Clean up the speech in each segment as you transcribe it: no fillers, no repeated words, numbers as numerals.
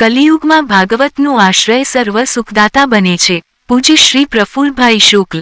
કલિયુગમાં ભાગવતનું આશ્રય સર્વ સુખદાતા બને છે. પૂજ્ય શ્રી પ્રફુલ્લભાઈ શુક્લ.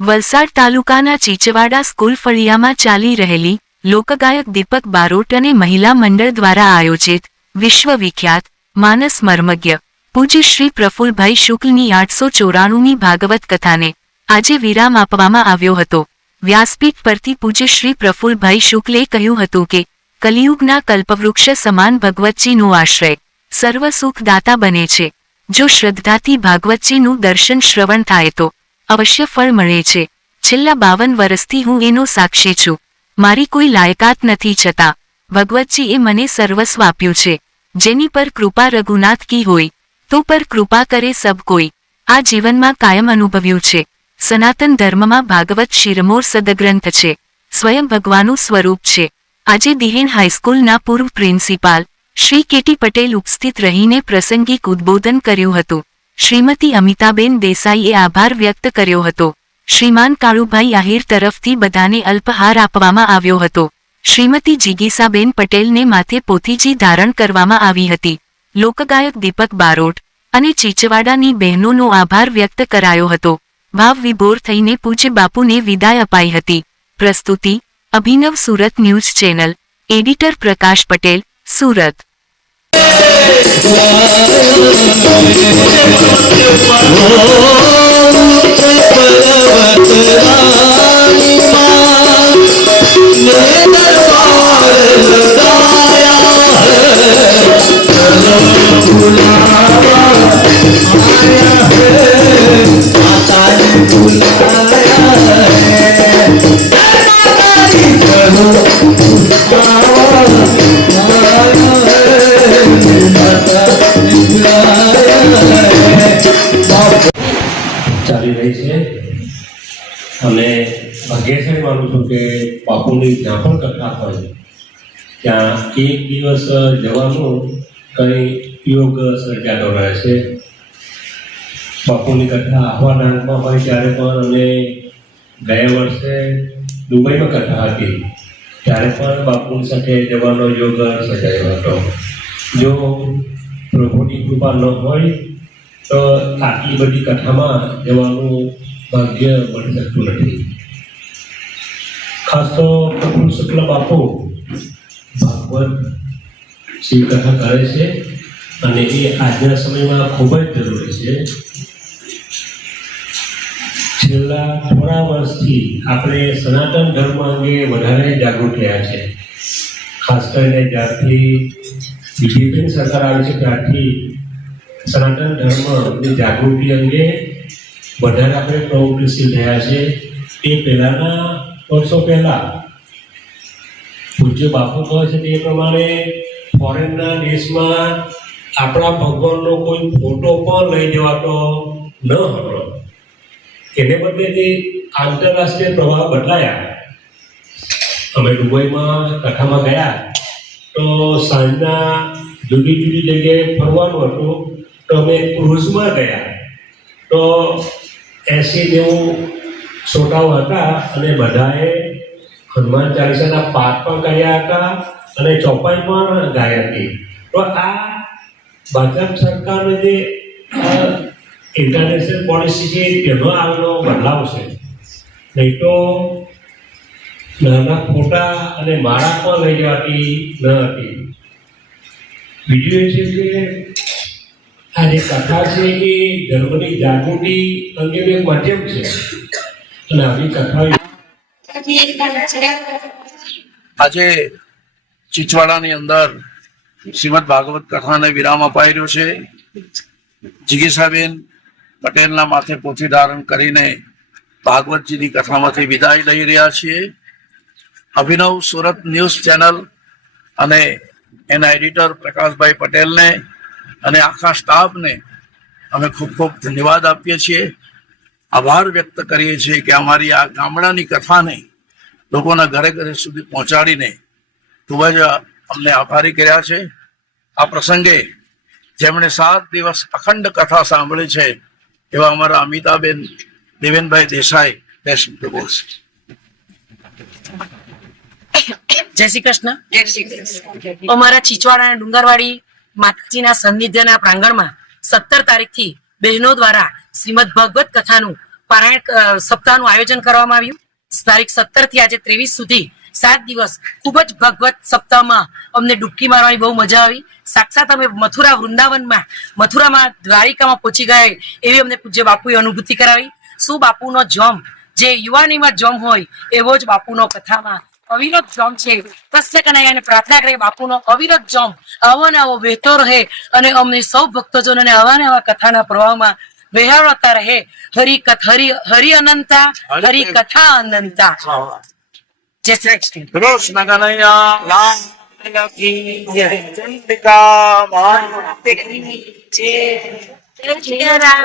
વલસાડ તાલુકાના ચીચવાડા સ્કૂલ ફળિયામાં ચાલી રહેલી લોકગાયક દીપક બારોટ અને મહિલા મંડળ દ્વારા આયોજિત વિશ્વવિખ્યાત માનસ મર્મજ્ઞ પૂજ્ય શ્રી પ્રફુલ્લભાઈ શુક્લની 894મી ભાગવત કથાને આજે વિરામ આપવામાં આવ્યો હતો. વ્યાસપીઠ પરથી પૂજ્ય શ્રી પ્રફુલ્લભાઈ શુક્લે કહ્યું હતું કે કલિયુગના કલ્પવૃક્ષ સમાન ભગવતજીનો આશ્રય સર્વ સુખદાતા બને છે. જો શ્રદ્ધાથી ભાગવતજીનું દર્શન શ્રવણ થાય તો અવશ્ય ફળ મળે છે. છેલ્લા 52 વર્ષથી હું એનો સાક્ષી છું. મારી કોઈ લાયકાત નથી, છતાં ભગવતજીએ મને સર્વસ્વ આપ્યું છે. જેની પર કૃપા રઘુનાથ કી હોય તો પર કૃપા કરે સબ કોઈ. આ જીવનમાં કાયમ અનુભવ્યું છે. સનાતન ધર્મમાં ભાગવત શિરમોર સદગ્રંથ છે. સ્વયં ભગવાનનું સ્વરૂપ છે. આજે દિહેણ હાઈસ્કૂલના પૂર્વ પ્રિન્સિપાલ શ્રી કેટી પટેલ ઉપસ્થિત રહીને પ્રાસંગિક ઉદ્બોધન કર્યું હતું. શ્રીમતી અમિતાબેન દેસાઈએ આભાર વ્યક્ત કર્યો હતો. શ્રીમાન કાળુભાઈ આહિર તરફથી બધાને અલ્પહાર આપવામાં આવ્યો હતો. શ્રીમતી જિગીસાબેન પટેલને માથે પોથીજી ધારણ કરવામાં આવી હતી. લોકગાયક દીપક બારોટ અને ચીચવાડાની બહેનોનો આભાર વ્યક્ત કરાયો હતો. ભાવ વિભોર થઈને પૂજ્ય બાપુને વિદાય અપાઈ હતી. પ્રસ્તુતિ અભિનવ સુરત ન્યૂઝ ચેનલ. એડિટર પ્રકાશ પટેલ, સુરત. ચાલી રહી છે અને ભાગ્યશાળી માનું છું કે બાપુની જ્યાં પણ કથા હોય ત્યાં એક દિવસ જવાનું કંઈ યોગ સર્જાતો રહે છે. બાપુની કથા આહવા ડાંગમાં હોય ત્યારે પણ અને ગયા વર્ષે દુબઈમાં કથા હતી ત્યારે પણ બાપુની સાથે જવાનો યોગ સર્જાયો હતો. જો પ્રભુની કૃપા ન હોય તો આટલી બધી કથામાં જવાનું ભાગ્ય મળી શકતું નથી. ખાસ તો પ્રફુલ્લ શુક્લ બાપુ ભાગવત શ્રી કથા કરે છે અને એ આજના સમયમાં ખૂબ જ જરૂરી છે. છેલ્લા થોડા વર્ષથી આપણે સનાતન ધર્મ અંગે વધારે જાગૃત થયા છે. ખાસ કરીને જ્યારથી બીજેપીની સરકાર આવી છે ત્યારથી સનાતન ધર્મની જાગૃતિ અંગે વધારે આપણે પ્રવૃત્તિશીલ થયા છે. એ પહેલાંના વર્ષો પહેલાં પૂજ્ય બાપુ કહે છે તે પ્રમાણે ફોરેનના દેશમાં આપણા ભગવાનનો કોઈ ફોટો પણ લઈ જવાતો ન હતો. એને બદલે જે આંતરરાષ્ટ્રીય પ્રવાહ બદલાયા. અમે દુબઈમાં કથામાં ગયા તો સાંજના જુદી જુદી જગ્યાએ ફરવાનું હતું તો અમે ક્રૂઝમાં ગયા તો 80-90 છોટાઓ હતા અને બધાએ હનુમાન ચાલીસાના પાઠ પણ કર્યા હતા અને ચોપાઈ પણ ગાઈ હતી. તો આ ભાજપ સરકારની જે ઇન્ટરનેશનલ પોલિસી છે તેનો આવેલો બદલાવ છે. નહીં તો નાના ફોટા અને માળા પણ લઈ જવાતી ન હતી. બીજું એ છે કે આ જે કથા છે એ ધર્મની જાગૃતિ અંગેનું એક માધ્યમ છે અને આવી કથા આજે ચીચવાડાની અંદર શ્રીમદ ભાગવત કથાને વિરામ અપાઈ રહ્યો છે. જિગીસાબેન પટેલના માથે પોથી ધારણ કરીને ભાગવતજીની કથામાંથી વિદાય લઈ રહ્યા છીએ. અભિનવ સુરત ન્યૂઝ ચેનલ અને એના એડિટર પ્રકાશભાઈ પટેલને અને આખા સ્ટાફને અમે ખૂબ ખૂબ ધન્યવાદ આપીએ છીએ. આભાર વ્યક્ત કરીએ છીએ કે અમારી આ ગામડાની કથાને લોકોના ઘરે ઘરે સુધી પહોંચાડીને ખૂબ જ અમને આભારી કર્યા છે. આ પ્રસંગે જેમણે 7 દિવસ અખંડ કથા સાંભળી છે એવા અમારા અમિતાબેન દેવેનભાઈ દેસાઈ દેશમુખ બોલશે. જય શ્રી કૃષ્ણ. અમારા ચીચવાડા અને ડુંગરવાડી માતાજીના સાનિધ્યના પ્રાંગણમાં 17 તારીખથી બહેનો દ્વારા શ્રીમદ ભાગવત કથાનું પારાયણ સપ્તાહનું આયોજન કરવામાં આવ્યું. તારીખ 17 થી આજે 23 સુધી 7 દિવસ ખૂબ જ ભગવત સપ્તાહમાં અમને ડૂબકી મારવાની બહુ મજા આવી. સાક્ષાત અમે મથુરામાં દ્વારિકામાં પહોંચી ગયા એવી અમને પૂજ્ય બાપુએ અનુભૂતિ કરાવી. શું બાપુનો જોમ જે યુવાનીમાં જોમ હોય એવો જ બાપુનો કથામાં અવિરત જોમ છે. કૃષ્ણ કનૈયાને પ્રાર્થના કરીએ બાપુનો અવિરત જોમ આવો ને આવો વહેતો રહે અને અમને સૌ ભક્તજનોને આવા ને આવા કથાના પ્રવાહમાં વહેવાતા રહે. હરિ અનંતા હરિ કથા અનંતા. જય શ્રી કૃષ્ણ. કૃષ્ણ કનૈયા લાલ કી જય. ચંડિકા માત જય શ્રી રામ.